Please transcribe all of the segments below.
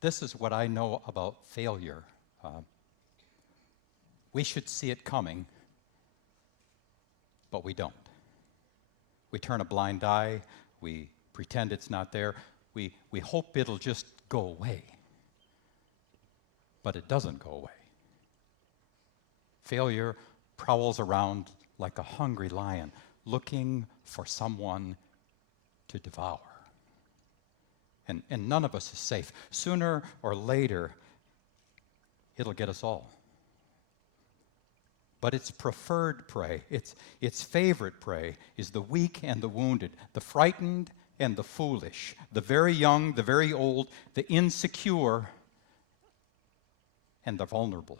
this is what I know about failure. We should see it coming, but we don't. We turn a blind eye. We pretend it's not there. We hope it'll just go away. But it doesn't go away. Failure prowls around like a hungry lion, looking for someone to devour. And none of us is safe. Sooner or later, it'll get us all. But its preferred prey, its favorite prey, is the weak and the wounded, the frightened and the foolish, the very young, the very old, the insecure, and the vulnerable.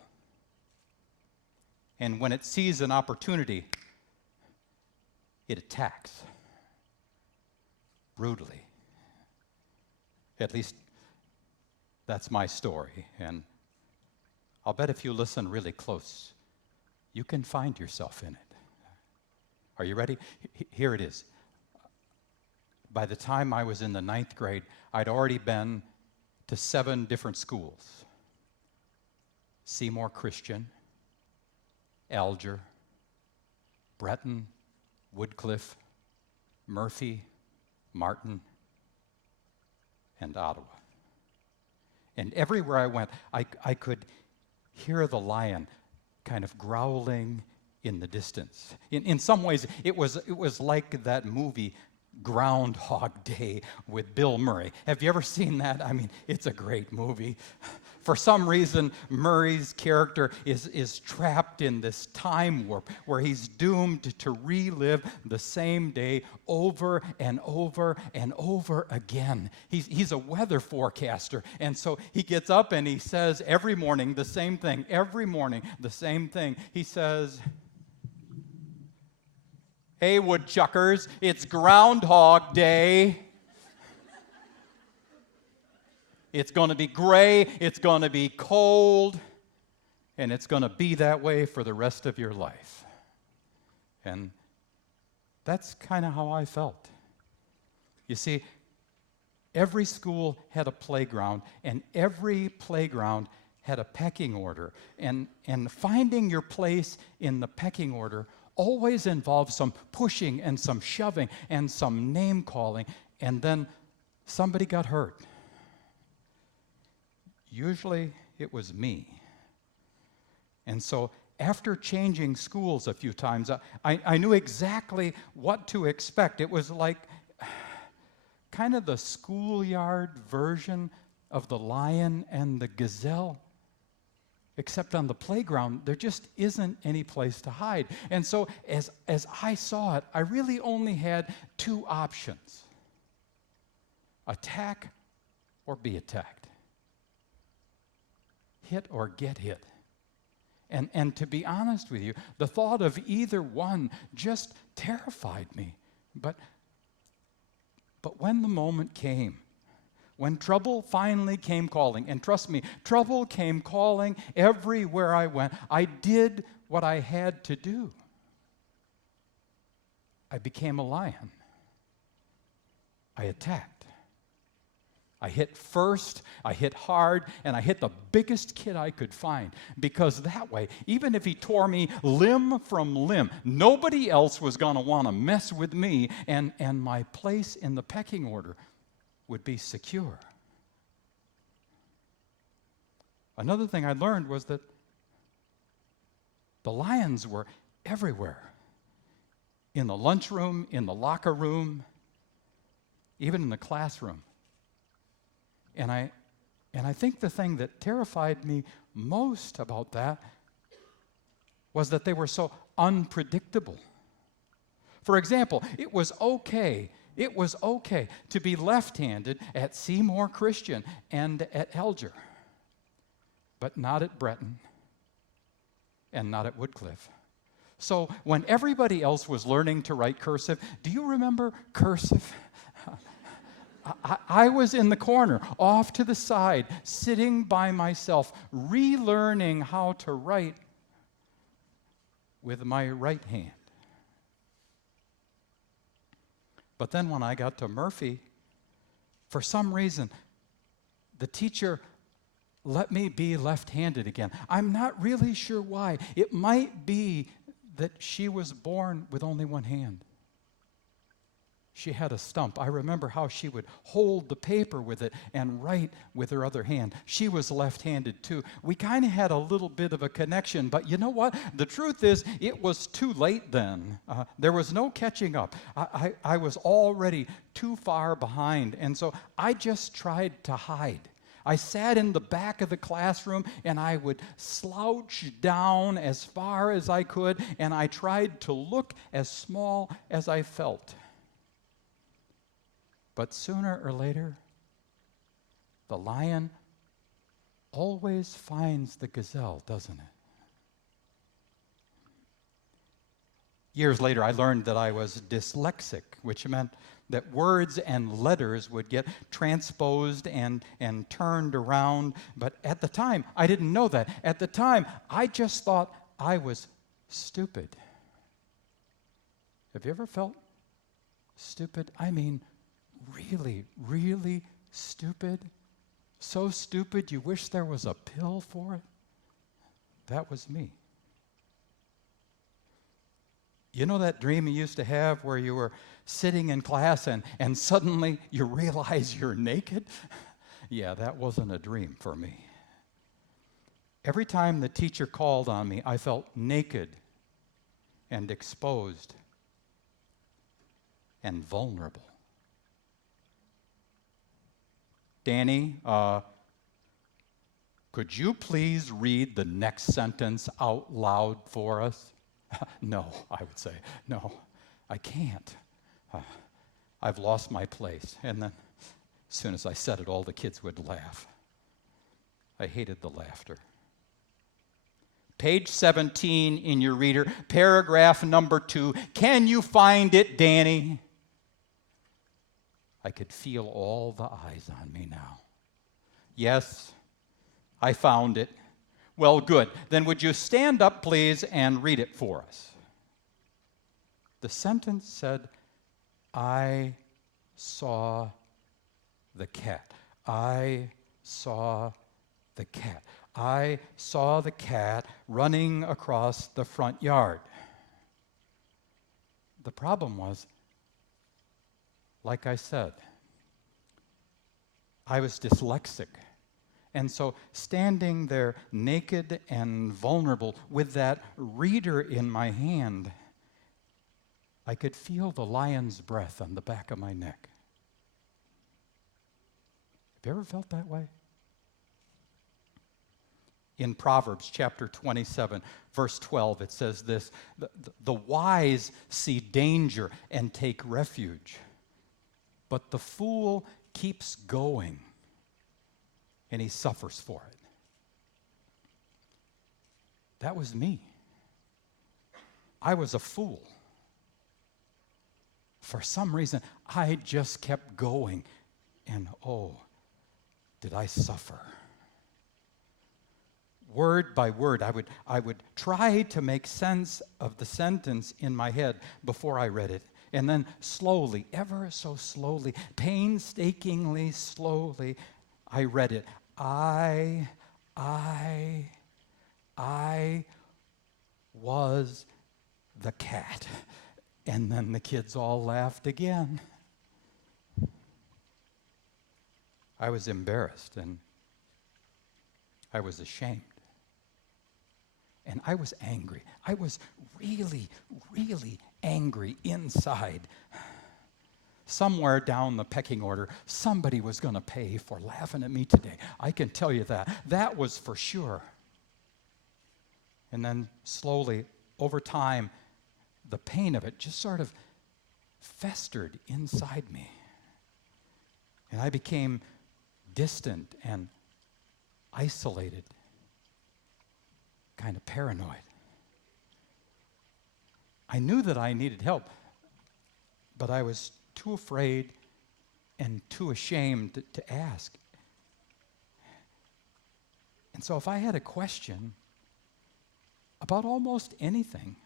And when it sees an opportunity, it attacks brutally. At least that's my story. And I'll bet if you listen really close, you can find yourself in it. Are you ready? Here it is. By the time I was in the 9th grade, I'd already been to 7 different schools. Seymour Christian, Alger, Breton, Woodcliff, Murphy, Martin, and Ottawa. And everywhere I went, I could hear the lion kind of growling in the distance. In some ways, it was like that movie Groundhog Day with Bill Murray. Have you ever seen that? I mean, it's a great movie. For some reason, Murray's character is trapped in this time warp where he's doomed to relive the same day over and over and over again. He's a weather forecaster, and so he gets up and he says every morning the same thing. Every morning, the same thing. He says, "Hey, woodchuckers, it's Groundhog Day. It's going to be gray, it's going to be cold, and it's going to be that way for the rest of your life." And that's kind of how I felt. You see, every school had a playground, and every playground had a pecking order. And finding your place in the pecking order always involves some pushing and some shoving and some name calling, and then somebody got hurt. Usually it was me. And so after changing schools a few times, I knew exactly what to expect. It was like kind of the schoolyard version of the lion and the gazelle. Except on the playground, there just isn't any place to hide. And so as I saw it, I really only had 2 options: attack or be attacked. Hit or get hit. And to be honest with you, the thought of either one just terrified me. But when the moment came, when trouble finally came calling, and trust me, trouble came calling everywhere I went, I did what I had to do. I became a lion. I attacked. I hit first, I hit hard, and I hit the biggest kid I could find. Because that way, even if he tore me limb from limb, nobody else was going to want to mess with me, and my place in the pecking order would be secure. Another thing I learned was that the lions were everywhere. In the lunchroom, in the locker room, even in the classroom. And I think the thing that terrified me most about that was that they were so unpredictable. For example, it was okay to be left-handed at Seymour Christian and at Alger, but not at Breton and not at Woodcliff. So when everybody else was learning to write cursive, do you remember cursive? I was in the corner, off to the side, sitting by myself, relearning how to write with my right hand. But then when I got to Murphy, for some reason, the teacher let me be left-handed again. I'm not really sure why. It might be that she was born with only one hand. She had a stump. I remember how she would hold the paper with it and write with her other hand. She was left-handed too. We kind of had a little bit of a connection, but you know what? The truth is, it was too late then. There was no catching up. I was already too far behind, and so I just tried to hide. I sat in the back of the classroom and I would slouch down as far as I could, and I tried to look as small as I felt. But sooner or later, the lion always finds the gazelle, doesn't it? Years later, I learned that I was dyslexic, which meant that words and letters would get transposed and turned around. But at the time, I didn't know that. At the time, I just thought I was stupid. Have you ever felt stupid? I mean, really, really stupid? So stupid you wish there was a pill for it? That was me. You know that dream you used to have where you were sitting in class and suddenly you realize you're naked? Yeah, that wasn't a dream for me. Every time the teacher called on me, I felt naked and exposed and vulnerable. Danny, could you please read the next sentence out loud for us? No, I would say, no, I can't. I've lost my place. And then as soon as I said it, all the kids would laugh. I hated the laughter. Page 17 in your reader, paragraph number 2. Can you find it, Danny? I could feel all the eyes on me now. Yes, I found it. Well, good. Then would you stand up, please, and read it for us? The sentence said, I saw the cat. I saw the cat. I saw the cat running across the front yard. The problem was, like I said, I was dyslexic. And so standing there naked and vulnerable with that reader in my hand, I could feel the lion's breath on the back of my neck. Have you ever felt that way? In Proverbs chapter 27, verse 12, it says this, the wise see danger and take refuge, but the fool keeps going and he suffers for it. That was me. I was a fool. For some reason, I just kept going, and oh, did I suffer. Word by word, I would try to make sense of the sentence in my head before I read it. And then slowly, ever so slowly, painstakingly slowly, I read it. I was the cat. And then the kids all laughed again. I was embarrassed and I was ashamed. And I was angry. I was really, really angry inside. Somewhere down the pecking order, somebody was going to pay for laughing at me today. I can tell you that. That was for sure. And then slowly, over time, the pain of it just sort of festered inside me. And I became distant and isolated, kind of paranoid. I knew that I needed help, but I was too afraid and too ashamed to ask. And so if I had a question about almost anything,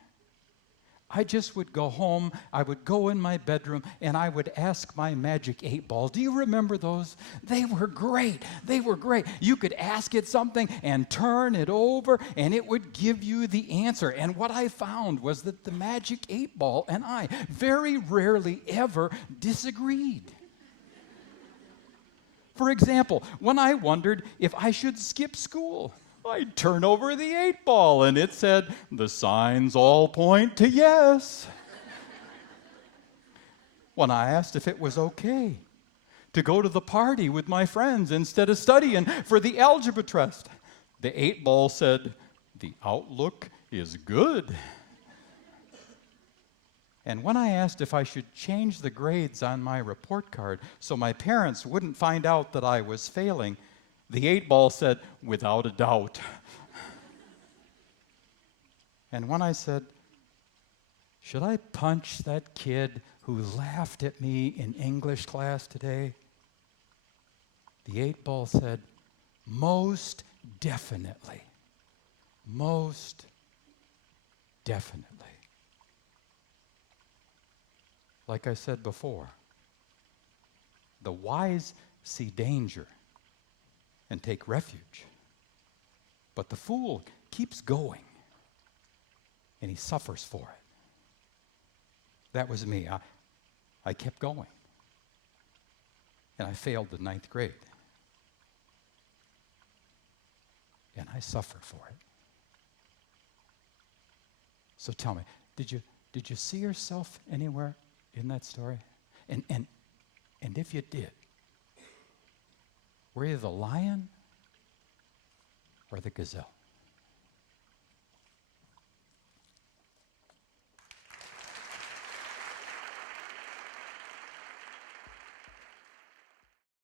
I just would go home, I would go in my bedroom, and I would ask my magic 8-ball. Do you remember those? They were great. They were great. You could ask it something and turn it over, and it would give you the answer. And what I found was that the magic 8-ball and I very rarely ever disagreed. For example, when I wondered if I should skip school, I'd turn over the 8-ball and it said, the signs all point to yes. When I asked if it was okay to go to the party with my friends instead of studying for the algebra test, the 8-ball said, the outlook is good. And when I asked if I should change the grades on my report card so my parents wouldn't find out that I was failing, the 8-ball said, without a doubt. And when I said, should I punch that kid who laughed at me in English class today? The 8-ball said, most definitely. Most definitely. Like I said before, the wise see danger and take refuge. But the fool keeps going, and he suffers for it. That was me. I kept going, and I failed the 9th grade. And I suffered for it. So tell me, did you see yourself anywhere in that story? And if you did, were you the lion or the gazelle?